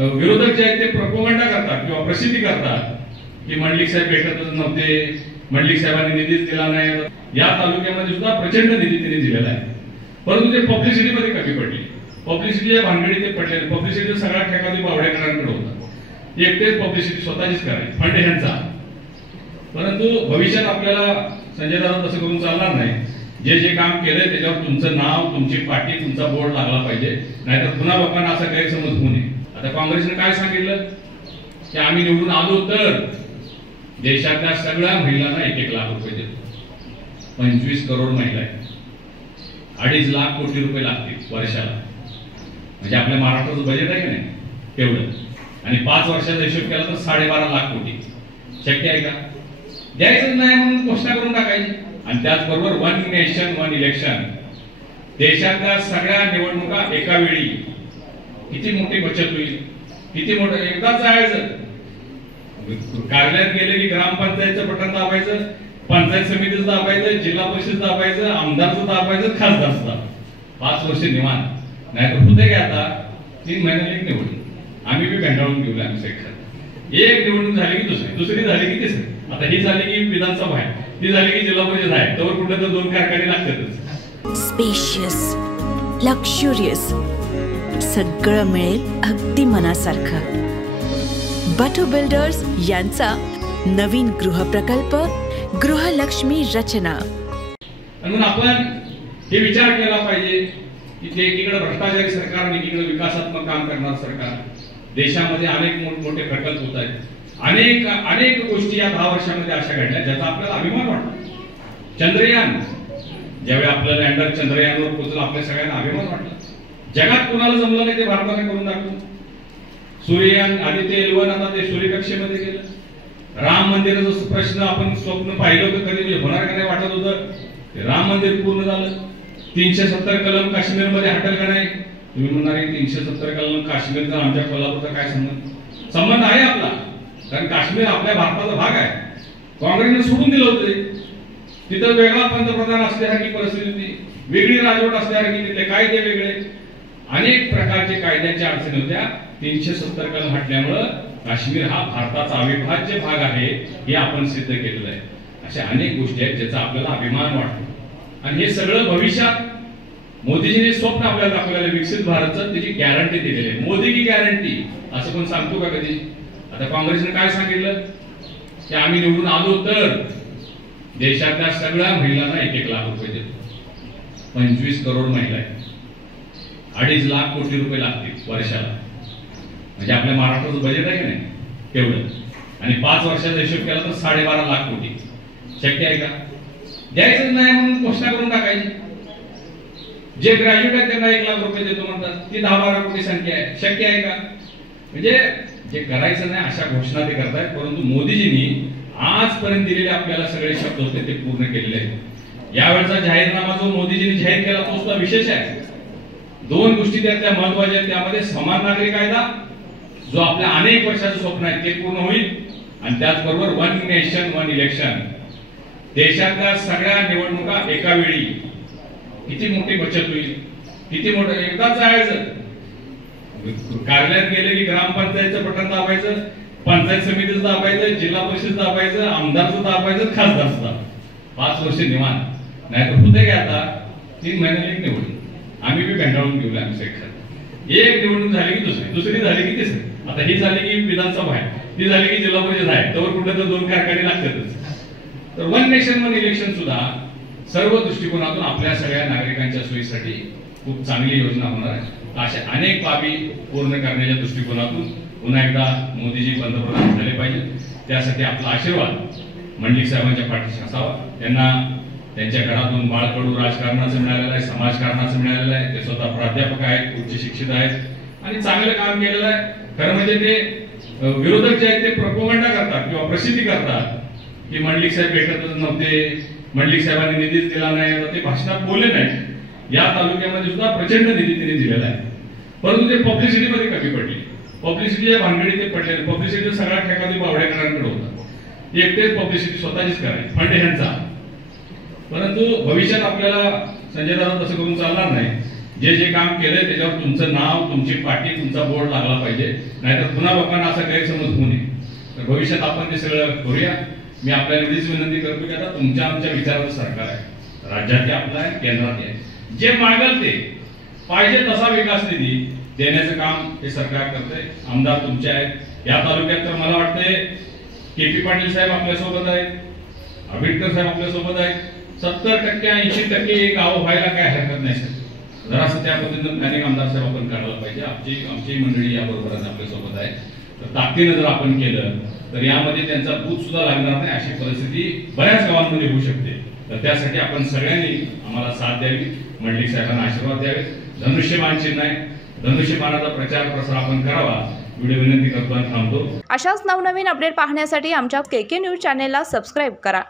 विरोधक जे आहेत ते प्रोपोगंडा करतात किंवा प्रसिद्धी करतात की मंडलिक साहेब भेटतच नव्हते, मंडलिक साहेबांनी निधीच दिला नाही. या तालुक्यामध्ये सुद्धा प्रचंड निधी त्यांनी दिलेला आहे, परंतु ते पब्लिसिटीमध्ये कमी पडली. पब्लिसिटीच्या भानगडीत ते पडले. पब्लिसिटी सगळा ठेका बावडेकरांकडे होता. एकटेच पब्लिसिटी स्वतःचीच करायची, फंड ह्यांचा. परंतु भविष्यात आपल्याला संजय दादा तसं करून चालणार नाही. जे जे काम केलंय त्याच्यावर तुमचं नाव, तुमची पार्टी, तुमचा बोर्ड लागला पाहिजे, नाहीतर पुन्हा लोकांना असा गैरसमज होऊ नये. आता काँग्रेसने काय सांगितलं की आम्ही निवडून आलो तर देशातल्या सगळ्या महिलांना 1-1 लाख रुपये देतो. 25 करोड महिला आहेत, 2.5 लाख कोटी रुपये लागतील वर्षाला. म्हणजे आपल्या महाराष्ट्राचं बजेट आहे की नाही तेवढं, आणि 5 वर्षाचा हिशोब केला तर 12.5 लाख कोटी. शक्य आहे का? द्यायचं नाही म्हणून घोषणा करून टाकायची. आणि त्याचबरोबर 1 नेशन 1 इलेक्शन, देशातल्या सगळ्या निवडणुका एका वेळी. किती मोठी बचत होईल, किती मोठं. एकदाच जायचं, कार्यालयात गेले की ग्रामपंचायतचं बटन दाबायचं, पंचायत समितीचं दाबायचं, जिल्हा परिषद दाबायचं, आमदारचं दाबायचं, खासदारचं दाबायचं. 5 वर्ष निवांत. नाही तर होते का आता 3 महिन्याला एक निवडणूक. आम्ही बी भेंडाळून घेऊया. आमचं एक निवडणूक झाली की दुसरी झाली की तिसरी. आता ही झाली की विधानसभा आहे, ती झाली की जिल्हा परिषद आहे, तर कुठे तर 2 कारखाने लागतातच. स्पेशियस, लक्झुरियस, सगळं मिळेल अगदी मनासारखं. बटू बिल्डर्स यांचा नवीन गृहप्रकल्प गृहलक्ष्मी रचना. म्हणून आपण हे विचार केला पाहिजे की ते एकीकडे भ्रष्टाचारी सरकार आणि एकीकडे विकासात्मक काम करणार सरकार. देशामध्ये अनेक मोठमोठे प्रकल्प होत आहेत. अनेक गोष्टी या 10 वर्षामध्ये अशा घडल्या ज्याचा आपल्याला अभिमान वाटतो. चंद्रयान, ज्यावेळी आपलं लँडर चंद्रयानवर पोहोचलं, आपल्या सगळ्यांना अभिमान वाटला. जगात कुणाला जमलं नाही ते भारताने करून दाखवलं. सूर्ययान, आदित्य L1 आता ते सूर्यकक्षेमध्ये गेलं. राम मंदिराचा प्रश्न आपण स्वप्न पाहिलं होतं कधी, होणार का नाही वाटत होतं, ते राम मंदिर पूर्ण झालं. 370 कलम काश्मीरमध्ये हटल का नाही? तुम्ही म्हणणार 370 कलम काश्मीरचा आमच्या कोल्हापूरचा काय संबंध? संबंध आहे आपला, कारण काश्मीर आपल्या भारताचा भाग आहे. काँग्रेसने सोडून दिलं होतं. तिथं वेगळा पंतप्रधान असल्यासारखी परिस्थिती होती, वेगळी राजवट असल्यासारखी, तिथले कायदे वेगळे, अनेक प्रकारचे कायद्याच्या अडचणी होत्या. 370 कलम हटल्यामुळं काश्मीर हा भारताचा अविभाज्य भाग आहे हे आपण सिद्ध केलेलं आहे. अशा अनेक गोष्टी आहेत ज्याचा आपल्याला अभिमान वाटतो. आणि हे सगळं भविष्यात मोदीजींनी स्वप्न आपल्याला दाखवलेलं विकसित भारतचं, त्याची गॅरंटी दिलेली आहे. मोदी की गॅरंटी असं कोण सांगतो का कधी? आता काँग्रेसने काय सांगितलं की आम्ही निवडून आलो तर देशातल्या सगळ्या महिलांना 1-1 लाख रुपये देतो. 25 करोड महिला आहेत, 2.5 लाख कोटी रुपये लागतील वर्षाला. म्हणजे आपल्या महाराष्ट्राचं बजेट आहे की नाही तेवढं, आणि 5 वर्षाचा हिशोब केला तर 12.5 लाख कोटी. शक्य आहे का? द्यायचं नाही म्हणून घोषणा करून टाकायची. जे ग्रॅज्युएट आहेत त्यांना 1 लाख रुपये देतो म्हणतात, ती 10-12 कोटी संख्या आहे. शक्य आहे का? म्हणजे जे करायचं नाही अशा घोषणा ते करतायत. परंतु मोदीजींनी आजपर्यंत दिलेले आपल्याला सगळे शब्द होते ते पूर्ण केलेले आहेत. यावेळचा जाहीरनामा जो मोदीजींनी जाहीर केला तो सुद्धा विशेष आहे. 2 गोष्टी त्यातल्या महत्वाच्या आहेत. त्यामध्ये समान नागरी कायदा, जो आपल्या अनेक वर्षाचं स्वप्न आहे ते पूर्ण होईल, आणि त्याचबरोबर 1 नेशन 1 इलेक्शन, देशातल्या सगळ्या निवडणुका एका वेळी. किती मोठी बचत होईल, किती मोठं. एकदाच जायचं, कार्यालयात गेले की ग्रामपंचायतचं बटन दाबायचं, पंचायत समितीचं दाबायचं, जिल्हा परिषद दाबायचं, आमदारचं दाबायचं, खासदारचं दाबायचं. 5 वर्ष निवांत. नाही तर होते का आता 3 महिन्याला एक निवडणूक. आम्ही बी भेंडाळून घेऊया. आमचं एक निवडणूक झाली की दुसरी झाली की तिसरी. आता ही झाली की विधानसभा आहे, ती झाली की जिल्हा परिषद आहे, तर कुठे तर 2 कारखाने लागतातच. तर 1 नेशन 1 इलेक्शन सुद्धा सर्व दृष्टिकोनातून आपल्या सगळ्या नागरिकांच्या सोयीसाठी खूप चांगली योजना होणार आहे. अशा अनेक बाबी पूर्ण करण्याच्या दृष्टिकोनातून पुन्हा एकदा मोदीजी पंतप्रधान झाले पाहिजे. त्यासाठी आपला आशीर्वाद मंडलिक साहेबांच्या पाठीशी असावा. त्यांना त्यांच्या घरातून बाळकडू राजकारणाचं मिळालेलं आहे, समाजकारणाचं मिळालेलं आहे. ते स्वतः प्राध्यापक आहेत, उच्च शिक्षित आहेत आणि चांगलं काम केलेलं आहे. खरं म्हणजे ते विरोधक जे आहेत ते प्रोपोगंडा करतात किंवा प्रसिद्धी करतात की मंडलिक साहेब भेटतच नव्हते, मंडलिक साहेबांनी निधीच दिला नाही, ते भाषणात बोलले नाही. या तालुक्यामध्ये सुद्धा प्रचंड निधी त्यांनी दिलेला आहे, परंतु ते पब्लिसिटीमध्ये कमी पडली. पब्लिसिटीच्या भानगडीत ते पडले. पब्लिसिटी सगळा ठेका बावडेकरांकडे होता. एकटेच पब्लिसिटी स्वतःचीच करायची, फंड ह्यांचा. परंतु भविष्यात आपल्याला संजय दादा तसं करून चालणार नाही. जे जे काम केलंय त्याच्यावर तुमचं नाव, तुमची पाठी, तुमचा बोर्ड लागला पाहिजे, नाहीतर पुन्हा लोकांना असा गैरसमज होऊ नये. तर भविष्यात आपण ते सगळं करूया. मी आपल्याला एवढीच विनंती करतो की आता तुमच्या आमच्या विचाराचं सरकार आहे, राज्यात आपलं आहे, केंद्रात आहे. जे मागल ते पाहिजे तसा विकास निधी देण्याचं काम हे सरकार करतंय. आमदार तुमचे आहेत. या तालुक्यात तर मला वाटतंय KP पाटील साहेब आपल्यासोबत आहेत, आंबेडकर साहेब आपल्यासोबत आहेत. 70% 80% गाव व्हायला काय हरकत नाही सर. जरासं त्या पद्धतीनं प्लॅनिंग आमदार साहेब आपण काढायला पाहिजे. आमची मंडळी याबरोबर आपल्यासोबत आहे. तर ताकदीनं जर आपण केलं तर यामध्ये त्यांचा बूथ सुद्धा लागणार नाही अशी परिस्थिती बऱ्याच गावांमध्ये होऊ शकते. तर त्यासाठी आपण सगळ्यांनी आम्हाला साथ द्यावी, मंडलिक साहेबांना आशीर्वाद द्यावे. धनुष्यबाण चिन्ह आहे, धनुष्यबाणाचा प्रचार प्रसार आपण करावा. व्हिडिओ विनंती करतो आणि थांबतो. अशाच नवनवीन अपडेट पाहण्यासाठी आमच्या KK न्यूज चॅनेलला सबस्क्राईब करा.